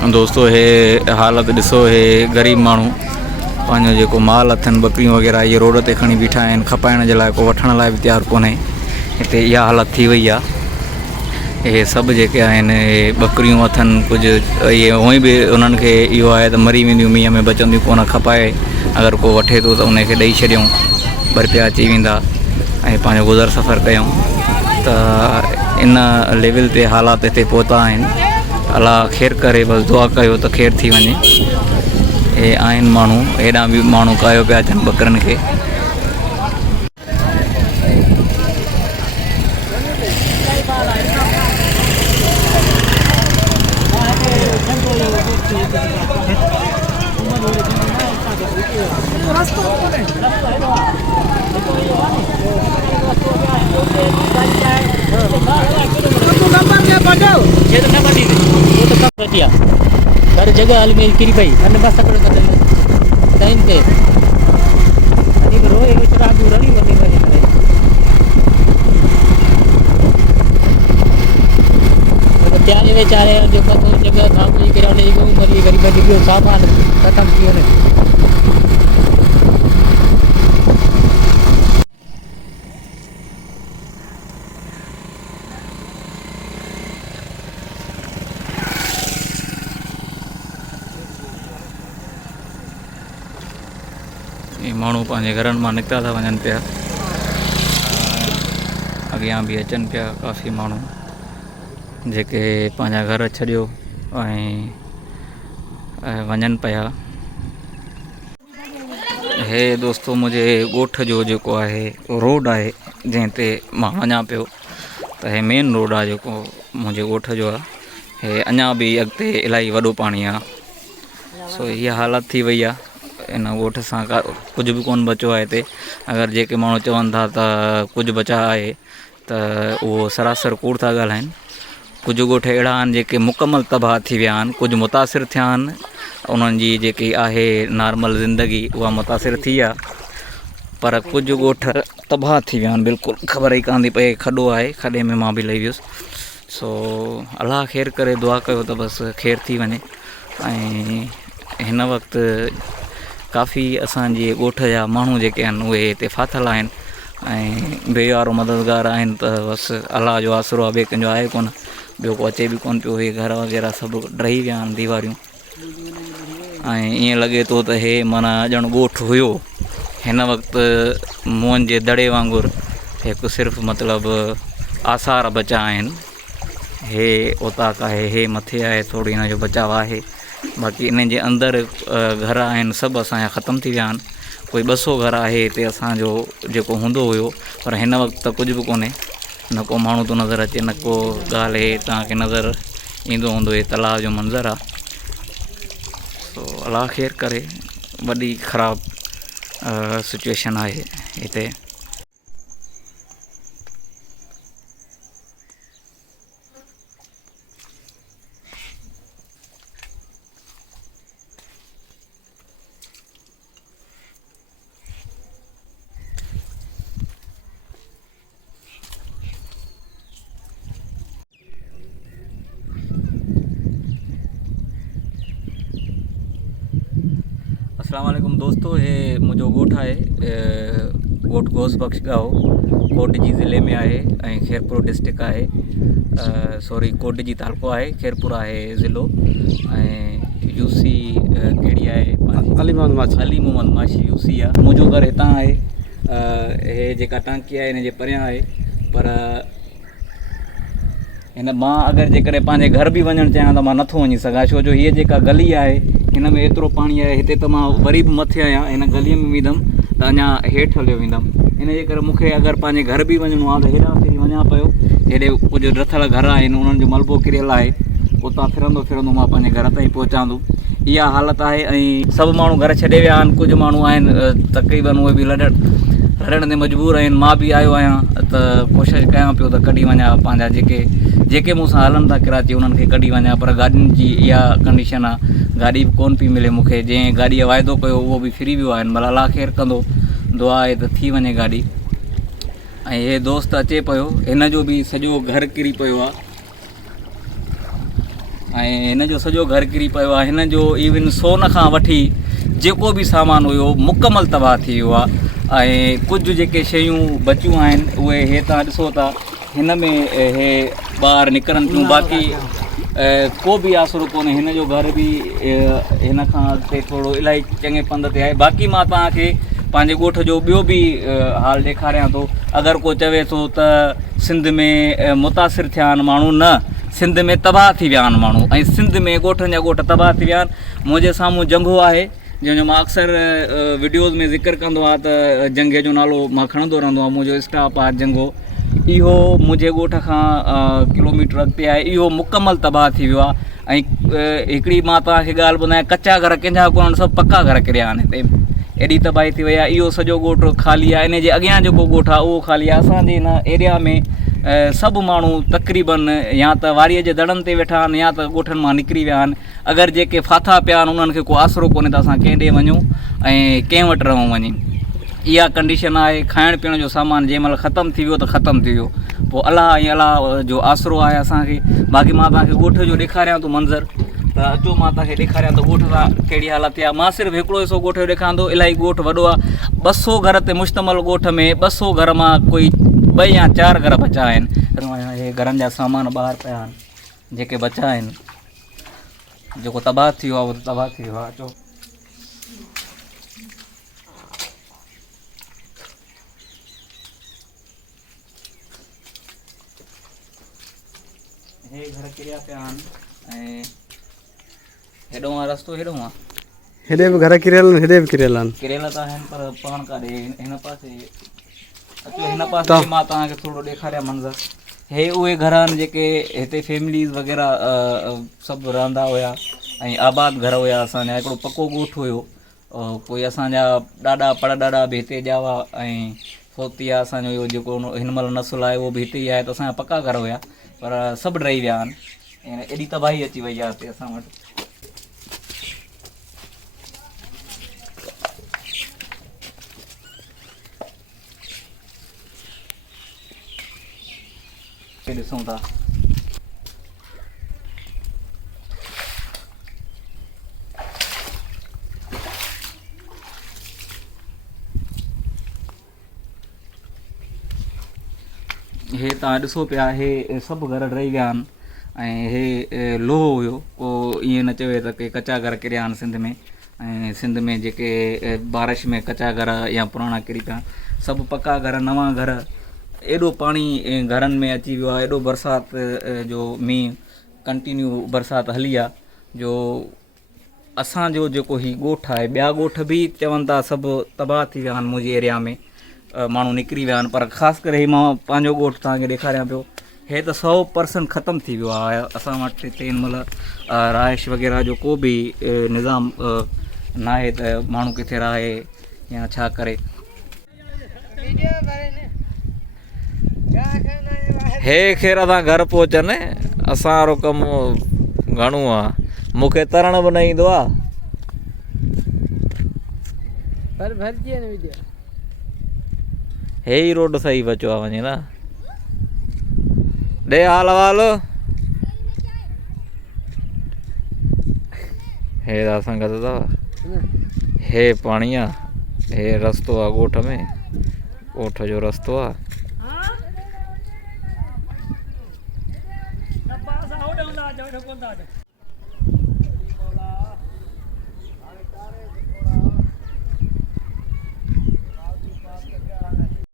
दोस्तों हे हालत ॾिसो, हे गरीब माण्हू पंहिंजो जेको माल अथनि बकरियूं वग़ैरह इहे रोड ते खणी बीठा आहिनि, खपाइण जे लाइ को वठण लाइ बि तयारु कोन्हे। हिते इहा हालत थी वई आहे। इहे सभु जेके आहिनि बकरियूं अथनि, कुझु इहे हूअं बि उन्हनि खे इहो आहे त मरी वेंदियूं, मींहं में बचंदियूं कोन, खपाए अगरि को वठे थो त उनखे ॾेई छॾियऊं, ॿ रुपया अची वेंदा ऐं पंहिंजो गुज़र सफ़र कयूं। त इन लेवल ते हालात हिते पहुता आहिनि। अलाह ख़ैरु करे, बसि दुआ कयो त ख़ैरु थी वञे। हे आहिनि माण्हू, हेॾां बि माण्हू कायो पिया अचनि बकरनि खे। घर जगह हाल में किरी पई अने बस कड़ो कदे टाइम पे अने रोए इतना दूर नहीं बने करे तो क्या ये बेचारे जो को जगह काम नहीं करा ले गो मरी गरीब दियो सामान खत्म कियो ने। ये माण्हू पंहिंजे घरनि मां निकिता था वञनि पिया, अॻियां बि अचनि पिया काफ़ी माण्हू जेके पंहिंजा घर छॾियो ऐं वञनि पिया। हे दोस्तों मुंहिंजे ॻोठ जो जेको आहे रोड आहे जंहिं ते मां वञा पियो, त हे मेन रोड आहे जेको मुंहिंजे ॻोठ जो आहे। हे अञा बि अॻिते इलाही वॾो पाणी आहे। सो इहा हालत थी वई आहे। इन ॻोठ सां कुझु बि कोन बचियो आहे हिते। अगरि जेके माण्हू चवनि था त कुझु बचा आहे त उहो सरासर कूड़ था ॻाल्हाइनि। कुझु ॻोठ अहिड़ा आहिनि जेके मुकमल तबाह थी विया आहिनि, कुझु मुतासिर थिया आहिनि, उन्हनि जी जेकी आहे नॉर्मल ज़िंदगी उहा मुतासिर थी आहे, पर कुझु ॻोठ तबाह थी विया आहिनि, बिल्कुलु ख़बर ई कान थी पए। खॾो आहे, खॾे में मां बि लही वियुसि। सो अलाह ख़ैरु करे, दुआ कयो त बसि ख़ैरु थी वञे। ऐं हिन वक़्तु काफ़ी असांजे ॻोठ जा माण्हू जेके आहिनि उहे हिते फाथल आहिनि ऐं बेवारो मददगार आहिनि, त बसि अलाह जो आसिरो आहे, ॿिए कंहिंजो आहे कोन, ॿियो को अचे बि कोन पियो। हे घर वग़ैरह सभु ड्रही विया आहिनि, दीवारियूं, ऐं ईअं लॻे थो त हे माना ॼण ॻोठ हुयो। हिन वक़्तु मुंहंनि जे दड़े वांगुरु हिकु सिर्फ़ु मतिलबु आसार बचा आहिनि। हे ओताक आहे, हे मथे आहे, थोरी हिन जो बचाव आहे। बाक़ी इन जे अंदरि घर आहिनि सभु असांजा ख़तमु थी विया आहिनि। कोई 200 घर आहे हिते असांजो जेको हूंदो हुयो, पर हिन वक़्तु त कुझु बि कोन्हे। न को माण्हू थो नज़र अचे, न को ॻाल्हि हे तव्हांखे नज़र ईंदो हूंदो, हे तलाउ जो मंज़रु आहे। सो अलाह ख़ैरु करे, वॾी ख़राबु सिचुएशन आहे हिते। अस्सलाम वालेकुम दोस्तों, हे मुंहिंजो ॻोठ आहे। ॻोठ घोस बख़्श गांव कोटजी ज़िले में आहे ऐं खैरपुर डिस्ट्रिक्ट आहे। सॉरी, कोटजी तालुको आहे, खैरपुर आहे ज़िलो, ऐं यूसी कहिड़ी आहे अली मोहम्मद माशी यूसी आहे। मुंहिंजो घर हितां आहे। हे जेका टांकी आहे हिन जे परियां आहे, पर हिन मां अगरि जेकॾहिं पंहिंजे घर बि वञणु चाहियां त मां नथो वञी सघां, छो जो हीअ जेका गली आहे हिन में एतिरो पाणी आहे। हिते त मां वरी बि मथे आहियां, हिन गलीअ में वेंदुमि त अञा हेठि हलियो वेंदुमि। हिन जे करे मूंखे अगरि पंहिंजे घर बि वञिणो आहे त हेॾां फिरी वञा पियो। हेॾे कुझु रथल घर आहिनि, उन्हनि जो मलबो किरियल आहे, उतां फिरंदो फिरंदो मां पंहिंजे घर ताईं पहुचांदो। इहा हालत आहे। ऐं सभु माण्हू घर छॾे विया आहिनि। कुझु माण्हू आहिनि तक़रीबन उहे बि लड़ण ते मजबूर आहिनि। मां बि आयो आहियां त कोशिशि कयां पियो त कढी वञा पंहिंजा जेके मूंसां हलनि था कराची, उन्हनि खे कढी वञा, पर गाॾियुनि जी इहा कंडीशन आहे, गाॾी बि कोन पई मिले मूंखे। जंहिं गाॾीअ वाइदो कयो उहो बि फ्री वियो आहे। भला अलाह ख़ैरु कंदो, दुआ आहे त थी वञे गाॾी। ऐं हे दोस्त अचे पियो, हिन जो बि सॼो घर किरी पियो आहे। ऐं हिन जो सॼो घर किरी पियो आहे। हिन जो इवन सोन खां वठी जेको बि सामान हुयो मुकमल तबाह थी वियो आहे। ऐं कुझु जेके शयूं बचियूं आहिनि उहे हे तव्हां ॾिसो था हिन में हे ॿाहिरि निकिरनि थियूं। बाक़ी को बि आसिरो कोन्हे। हिन जो घर बि हिन खां अॻिते थोरो इलाही चङे पंध ते आहे। बाक़ी मां तव्हांखे पंहिंजे ॻोठ जो ॿियो बि हाल ॾेखारियां थो। अगरि को चवे थो त सिंध में मुतासिर थिया आहिनि माण्हू, न, सिंध में तबाह थी विया आहिनि माण्हू ऐं सिंध में ॻोठनि जा ॻोठ तबाह थी विया आहिनि। मुंहिंजे साम्हूं जंगो आहे जंहिंजो मां अक्सर वीडियोज़ में ज़िक्र कंदो आहे त जंगे जो नालो मां खणंदो रहंदो आहियां। मुंहिंजो स्टाफ आहे जंगो। इहो मुंहिंजे ॻोठ खां किलोमीटर अॻिते आहे। इहो मुकमल तबाह थी वियो आहे। ऐं हिकिड़ी मां तव्हांखे ॻाल्हि ॿुधायां, कचा घर कंहिंजा कोन, सभु पका घर किरिया आहिनि हिते। एॾी तबाही थी वई आहे। इहो सॼो ॻोठु ख़ाली आहे। इन जे अॻियां जेको ॻोठु आहे उहो ख़ाली आहे। असांजे हिन एरिया में सभु माण्हू तक़रीबन या त वारीअ जे दड़नि ते वेठा आहिनि या त ॻोठनि मां निकिरी विया आहिनि। अगरि जेके फाथा पिया आहिनि उन्हनि खे को आसिरो कोन्हे त असां कंहिं ॾे वञूं ऐं कंहिं वटि रहूं वञी। इहा कंडीशन आहे। खाइण पीअण जो सामान जंहिं महिल ख़तमु थी वियो त ख़तमु थी वियो, पोइ अलाह ऐं अलाह जो आसिरो आहे असांखे। बाक़ी मां तव्हांखे ॻोठ जो ॾेखारियां थो मंज़र, त अचो मां तव्हांखे ॾेखारियां थो ॻोठ सां कहिड़ी हालत आहे। मां सिर्फ़ु हिकिड़ो हिसो ॻोठ जो ॾेखारींदो। इलाही ॻोठु वॾो आहे। 200 घर ते मुश्तमल ॻोठ में 200 घर मां कोई 2 या 4 घर बचा आहिनि। हे घरनि जा सामान ॿाहिरि पिया आहिनि जेके बचा आहिनि। जेको तबाह थी वियो आहे उहो त तबाह थी वियो आहे। अचो हे घर किरिया पिया आहिनि ऐं हेॾो आहे रस्तो, हेॾो आहे, हेॾे बि घर किरियल आहिनि, हेॾे बि किरियल आहिनि। किरियल त आहिनि पर पाण काॾे हिन पासे। अचो हिन पासे मां तव्हांखे थोरो ॾेखारियां मंज़र। हे उहे घर आहिनि जेके हिते फैमिलीज़ वग़ैरह सभु रहंदा हुया ऐं आबाद घर हुया असांजा। हिकिड़ो पको ॻोठु हुयो। कोई असांजा ॾाॾा परॾाॾा बि हिते ॼा हुआ ऐं फोती आहे असांजो इहो जेको हिन महिल नसुलु आहे उहो बि हिते ई आहे। त असांजा पका घर हुया पर सभु रही विया आहिनि। ऐं एॾी तबाही अची वई आहे हिते असां वटि। ॾिसूं था हे तव्हां ॾिसो पिया, हे सभु घर रही विया आहिनि ऐं हे लोहो हुयो। को ईअं न चवे त के कचा घर किरिया आहिनि सिंध में। ऐं सिंध में जेके बारिश में कचा घर या पुराणा किरी पिया, सभु पका घर, नवां घर। एॾो पाणी घरनि में अची वियो आहे। एॾो बरसाति जो मींहुं कंटिन्यू बरसाति हली आहे जो असांजो जेको हीउ ॻोठु आहे, ॿिया ॻोठ बि चवनि था सभु तबाह थी विया आहिनि। मुंहिंजी एरिया में माण्हू निकिरी विया आहिनि। पर ख़ासि करे मां पंहिंजो ॻोठु तव्हांखे ॾेखारियां पियो। हे त 100% ख़तमु थी वियो आहे। असां वटि हिते हिन महिल रहाइश वग़ैरह जो को बि निज़ाम न आहे त माण्हू किथे रहे या छा करे। हे ख़ैर असां घर पहुचनि, असां वारो कमु घणो आहे। मूंखे तरण बि न ईंदो आहे। हे ई रोड सही बचियो आहे वञे न। ॾे हाल वाल। हे त संगत अथव। हे पाणी आहे। हे रस्तो आहे ॻोठ में, ॻोठ जो रस्तो आहे।